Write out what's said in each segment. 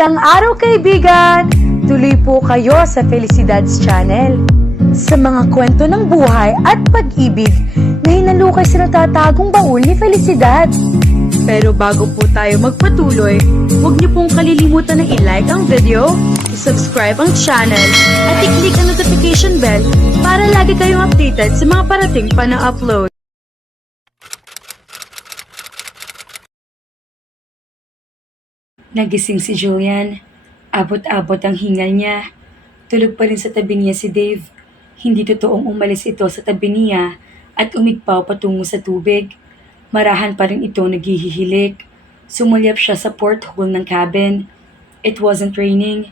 Magandang araw kaibigan! Tuloy po kayo sa Felicidad's Channel. Sa mga kwento ng buhay at pag-ibig na hinalukay sa natatagong baul ni Felicidad. Pero bago po tayo magpatuloy, huwag niyo pong kalilimutan na i-like ang video, i-subscribe ang channel, at i-click ang notification bell para lagi kayong updated sa mga parating pa na upload. Nagising si Julian. Abot-abot ang hingal niya. Tulog pa rin sa tabi niya si Dave. Hindi totoong umalis ito sa tabi niya at umigpaw patungo sa tubig. Marahan pa rin ito naghihihilik. Sumulyap siya sa porthole ng cabin. It wasn't raining.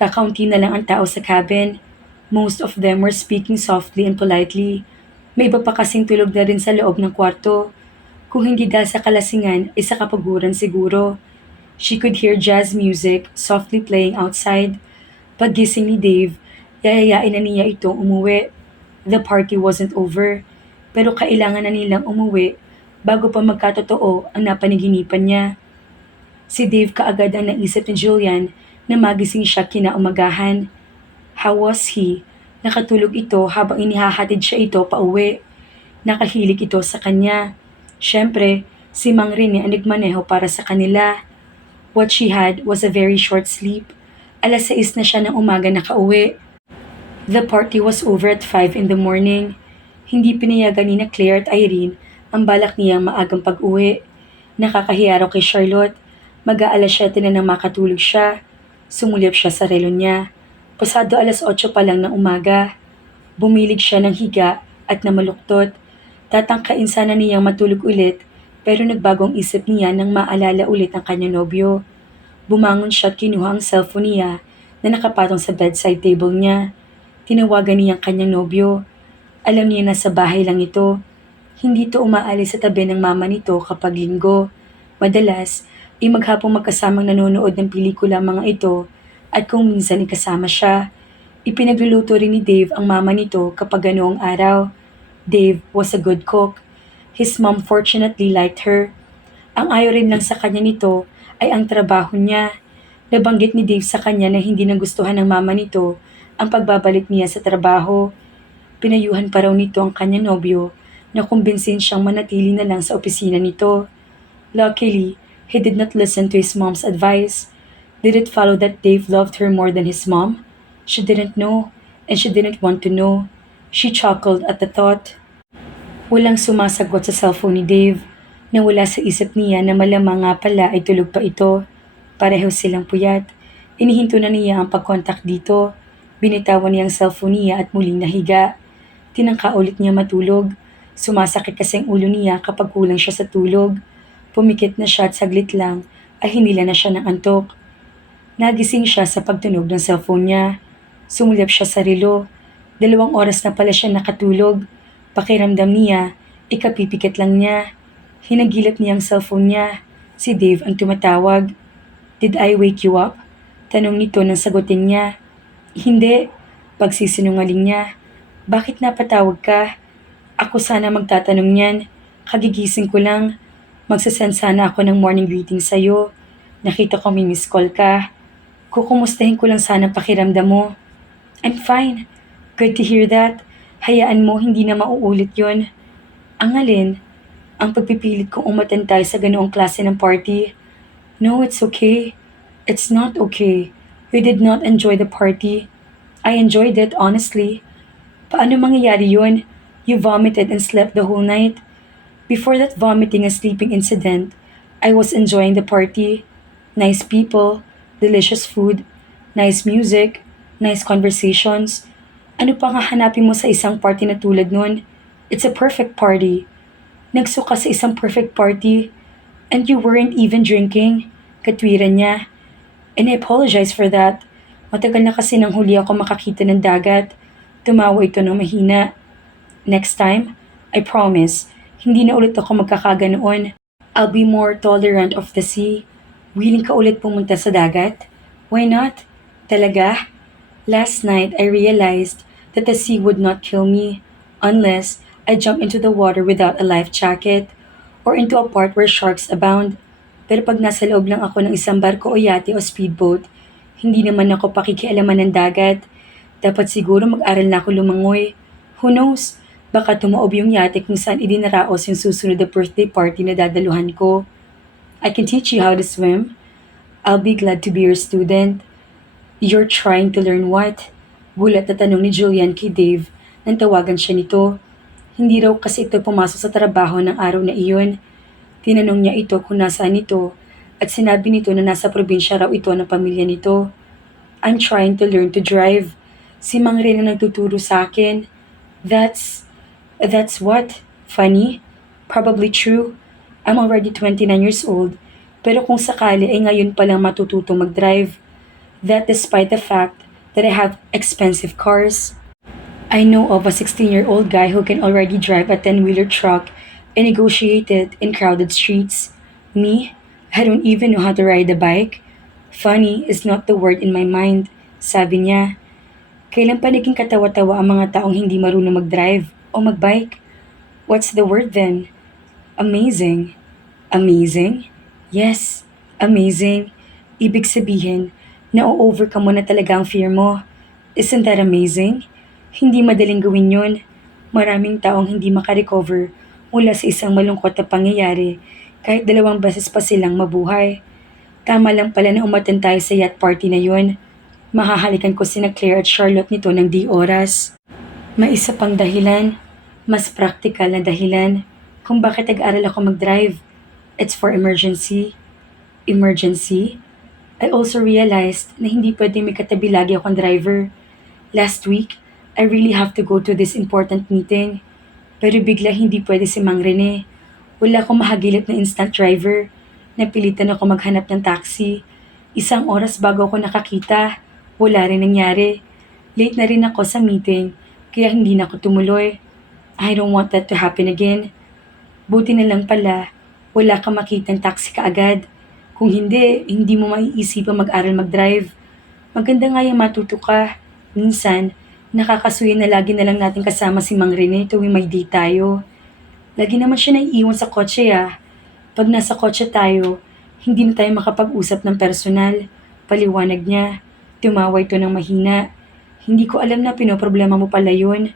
Kakaunti na lang ang tao sa cabin. Most of them were speaking softly and politely. May iba pa kasing tulog na rin sa loob ng kwarto. Kung hindi dahil sa kalasingan, isa kapaguran siguro. She could hear jazz music softly playing outside. Paggising ni Dave, yayayain na niya itong umuwi. The party wasn't over, pero kailangan na nilang umuwi bago pa magkatotoo ang napanaginipan niya. Si Dave kaagad ang naisip ni Julian na magising siya kinaumagahan. How was he? Nakatulog ito habang inihahatid siya ito pauwi. Nakahilig ito sa kanya. Siyempre, si Mang Rene ang nagmaneho para sa kanila. What she had was a very short sleep. 6:00 na siya ng umaga nakauwi. The party was over at 5 in the morning. Hindi pinayagan ni na Claire at Irene ang balak niyang maagang pag-uwi. Nakakahiya raw kay Charlotte. Mag-7 na nang makatulog siya. Sumulyap siya sa relo niya. Pasado 8:00 pa lang ng umaga. Bumilig siya ng higa at namaluktot. Tatangkain sana niyang matulog ulit pero nagbagong isip niya nang maalala ulit ang kanyang nobyo. Bumangon siya at kinuha ang cellphone niya na nakapatong sa bedside table niya. Tinawagan niya ang kanyang nobyo. Alam niya na sa bahay lang ito. Hindi ito umaalis sa tabi ng mama nito kapag linggo. Madalas, ay maghapong magkasamang nanonood ng pelikula ang mga ito at kung minsan ikasama siya. Ipinagluluto rin ni Dave ang mama nito kapag ganoong araw. Dave was a good cook. His mom fortunately liked her. Ang ayaw rin lang sa kanya nito ay ang trabaho niya. Nabanggit ni Dave sa kanya na hindi nagustuhan ng mama nito ang pagbabalik niya sa trabaho. Pinayuhan pa raw nito ang kanyang nobyo na kumbinsin siyang manatili na lang sa opisina nito. Luckily, he did not listen to his mom's advice. Did it follow that Dave loved her more than his mom? She didn't know, and she didn't want to know. She chuckled at the thought. Walang sumasagot sa cellphone ni Dave. Nawala sa isip niya na malamang nga pala ay tulog pa ito. Pareho silang puyat. Inihinto na niya ang pag-contact dito. Binitawan niya ang cellphone niya at muling nahiga. Tinangka ulit niya matulog. Sumasakit kasi ang ulo niya kapag kulang siya sa tulog. Pumikit na siya at saglit lang ay hinila na siya ng antok. Nagising siya sa pagtunog ng cellphone niya. Sumulyap siya sa relo. 2 oras na pala siya nakatulog. Pakiramdam niya, ikapipikit lang niya. Hinagilap niya ang cellphone niya. Si Dave ang tumatawag. Did I wake you up? Tanong nito nang sagutin niya. Hindi. Pagsisinungaling niya. Bakit napatawag ka? Ako sana magtatanong niyan. Kagigising ko lang. Magsasend sana ako ng morning greeting sa'yo. Nakita ko may miss call ka. Kukumustahin ko lang sana pakiramdam mo. I'm fine. Good to hear that. Hayaan mo, hindi na mauulit yon. Ang alin? Ang pagpipilit kong umattend tayo sa ganoong klase ng party. No, it's okay. It's not okay. You did not enjoy the party. I enjoyed it, honestly. Paano mangyayari yun? You vomited and slept the whole night. Before that vomiting and sleeping incident, I was enjoying the party. Nice people, delicious food, nice music, nice conversations. Ano pang hahanapin mo sa isang party na tulad nun? It's a perfect party. Nagsuka sa isang perfect party. And you weren't even drinking. Katwiran niya. And I apologize for that. Matagal na kasi nang huli ako makakita ng dagat. Tumawa ito ng mahina. Next time, I promise, hindi na ulit ako magkakaganoon. I'll be more tolerant of the sea. Willing ka ulit pumunta sa dagat? Why not? Talaga? Last night, I realized that the sea would not kill me unless I jump into the water without a life jacket or into a part where sharks abound. Pero pag nasa loob lang ako ng isang barko o yate o speedboat, hindi naman ako pakikialaman ng dagat. Dapat siguro mag-aral na ako lumangoy. Who knows? Baka tumaob yung yate kung saan idinaraos yung susunod na birthday party na dadaluhan ko. I can teach you how to swim. I'll be glad to be your student. You're trying to learn what? Gulat na tanong ni Julian kay Dave nang tawagan siya nito. Hindi raw kasi ito pumasok sa trabaho ng araw na iyon. Tinanong niya ito kung nasaan ito at sinabi nito na nasa probinsya raw ito ng pamilya nito. I'm trying to learn to drive. Si Mang Ren ang nagtuturo sa akin. That's, that's what? Funny? Probably true. I'm already 29 years old, pero kung sakali ay ngayon pa lang matututong mag-drive. That despite the fact that I have expensive cars. I know of a 16-year-old guy who can already drive a 10-wheeler truck and negotiate it in crowded streets. Me? I don't even know how to ride a bike. Funny is not the word in my mind, sabi niya. Kailan pa naging katawa-tawa ang mga taong hindi marunong mag-drive o mag-bike? What's the word then? Amazing. Amazing? Yes, amazing. Ibig sabihin, na-overcome mo na talaga ang fear mo. Isn't that amazing? Hindi madaling gawin yun. Maraming taong hindi makarecover mula sa isang malungkot na pangyayari kahit 2 beses pa silang mabuhay. Tama lang pala na umatan tayo sa yacht party na yun. Mahahalikan ko sina Claire at Charlotte nito ng di oras. May isa pang dahilan, mas practical na dahilan kung bakit nag-aral ako mag-drive. It's for emergency. Emergency? I also realized na hindi pwedeng may katabi lagi akong driver. Last week, I really have to go to this important meeting. Pero bigla hindi pwede si Mang Rene. Wala akong mahagilap na instant driver. Napilitan ako maghanap ng taxi. 1 oras bago ako nakakita. Wala rin nangyari. Late na rin ako sa meeting, kaya hindi na ako tumuloy. I don't want that to happen again. Buti na lang pala, wala kang makitang taxi kaagad. Kung hindi, hindi mo maiisipang mag-aral mag-drive. Maganda nga yung matuto ka. Minsan, nakakasuya na lagi na lang natin kasama si Mang Rene tuwing may date tayo. Lagi naman siya naiiwan sa kotse ah. Pag nasa kotse tayo, hindi na tayo makapag-usap ng personal. Paliwanag niya. Tumawa ito ng mahina. Hindi ko alam na pinoproblema mo pala yun.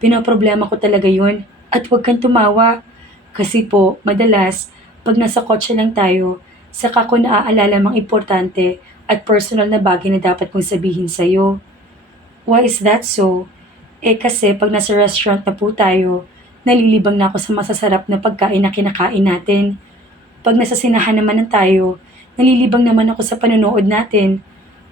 Pinoproblema ko talaga yun. At huwag kang tumawa. Kasi po, madalas, pag nasa kotse lang tayo, saka ko naaalala mga importante at personal na bagay na dapat kong sabihin sa'yo. Why is that so? Eh kasi pag nasa restaurant na po tayo, nalilibang na ako sa masasarap na pagkain na kinakain natin. Pag nasa sinahan naman ng tayo, nalilibang naman ako sa panonood natin.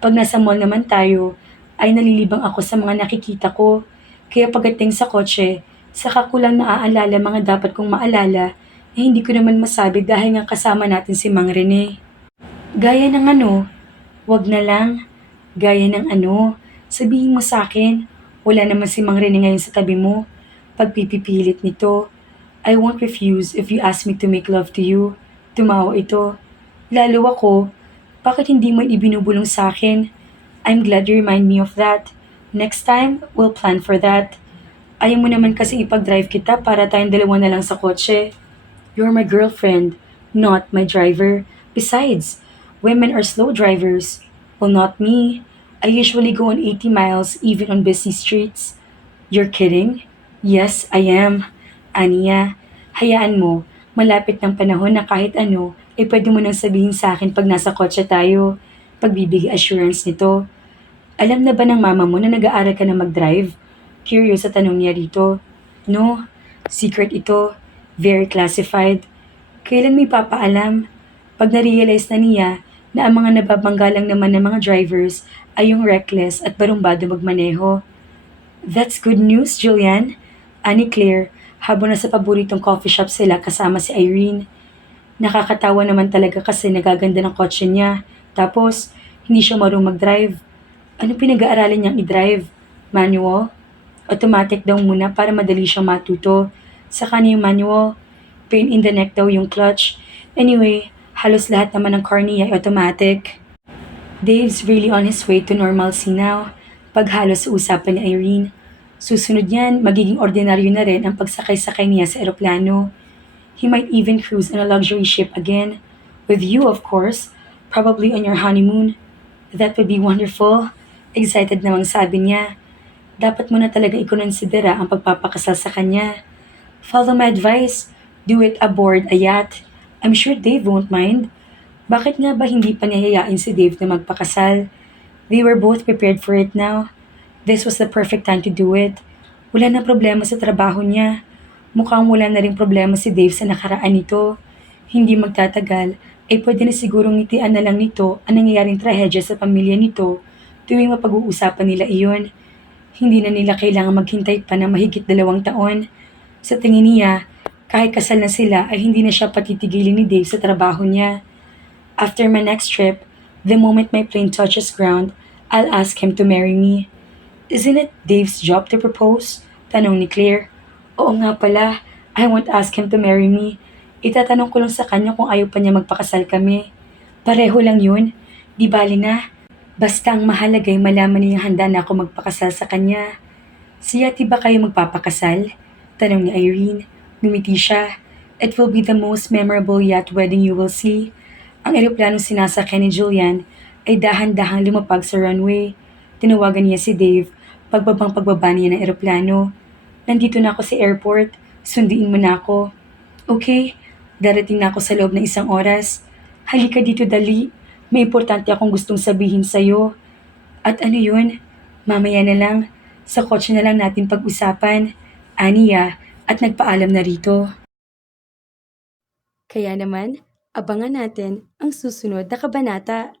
Pag nasa mall naman tayo, ay nalilibang ako sa mga nakikita ko. Kaya pagdating sa kotse, saka ko lang naaalala mga dapat kong maalala na hindi ko naman masabi dahil nga kasama natin si Mang Rene. Gaya ng ano? Wag na lang. Gaya ng ano? Sabihin mo sa akin, wala naman si Mang Rene ngayon sa tabi mo. Pagpipipilit nito, I won't refuse if you ask me to make love to you. Tumawa ito. Lalo ako, bakit hindi mo ibinubulong sa akin? I'm glad you remind me of that. Next time, we'll plan for that. Ayaw mo naman kasi ipag-drive kita para tayong dalawa na lang sa kotse. You're my girlfriend, not my driver. Besides, women are slow drivers. Well, not me. I usually go on 80 miles even on busy streets. You're kidding? Yes, I am. Aniya, hayaan mo. Malapit ng panahon na kahit ano, ay pwede mo nang sabihin sa akin pag nasa kotse tayo. Pagbibigay assurance nito. Alam na ba ng mama mo na nag-aaral ka na mag-drive? Curious sa tanong niya rito. No, secret ito. Very classified. Kailan may papaalam? Pag na-realize na niya na ang mga nababangga lang naman ng mga drivers ay yung reckless at barumbado magmaneho. That's good news, Julian. Ani Claire, habang nasa paboritong coffee shop sila kasama si Irene. Nakakatawa naman talaga kasi nagaganda ng kotse niya. Tapos, hindi siya marunong mag-drive. Ano pinag-aaralan niyang i-drive? Manual? Automatic daw muna para madali siyang matuto. Saka na yung manual. Pain in the neck daw yung clutch. Anyway, halos lahat naman ng car niya ay automatic. Dave's really on his way to normalcy now. Paghalos sa usapan ni Irene. Susunod yan, magiging ordinaryo na rin ang pagsakay-sakay niya sa eroplano. He might even cruise on a luxury ship again. With you, of course. Probably on your honeymoon. That would be wonderful. Excited namang sabi niya. Dapat mo na talaga ikononsidera ang pagpapakasal sa kanya. Follow my advice. Do it aboard a yacht. I'm sure Dave won't mind. Bakit nga ba hindi pa niya yayain si Dave na magpakasal? They were both prepared for it now. This was the perfect time to do it. Wala na problema sa trabaho niya. Mukhang wala na ring problema si Dave sa nakaraan nito. Hindi magtatagal, ay pwede na sigurong ngitian na lang nito ang nangyayaring trahedya sa pamilya nito tuwing mapag-uusapan nila iyon. Hindi na nila kailangan maghintay pa ng mahigit 2 taon. Sa tingin niya, kahit kasal na sila ay hindi na siya patitigilin ni Dave sa trabaho niya. After my next trip, the moment my plane touches ground, I'll ask him to marry me. Isn't it Dave's job to propose? Tanong ni Claire. Oo nga pala, I won't ask him to marry me. Itatanong ko lang sa kanya kung ayaw pa niya magpakasal kami. Pareho lang yun. Di bali na. Basta ang mahalaga ay malaman niyang handa na ako magpakasal sa kanya. Siya ba kayo magpapakasal? Tanong ni Irene. Ngumiti siya. It will be the most memorable yacht wedding you will see. Ang eroplanong sinasakyan ni Julian ay dahan-dahang lumapag sa runway. Tinawagan niya si Dave pagbaba niya ng eroplano. Nandito na ako sa airport. Sunduin mo na ako. Okay, darating na ako sa loob ng 1 oras. Halika dito dali. May importante akong gustong sabihin sa'yo. At ano yun? Mamaya na lang. Sa kotse na lang natin pag-usapan. Aniya at nagpaalam na rito. Kaya naman, abangan natin ang susunod na kabanata.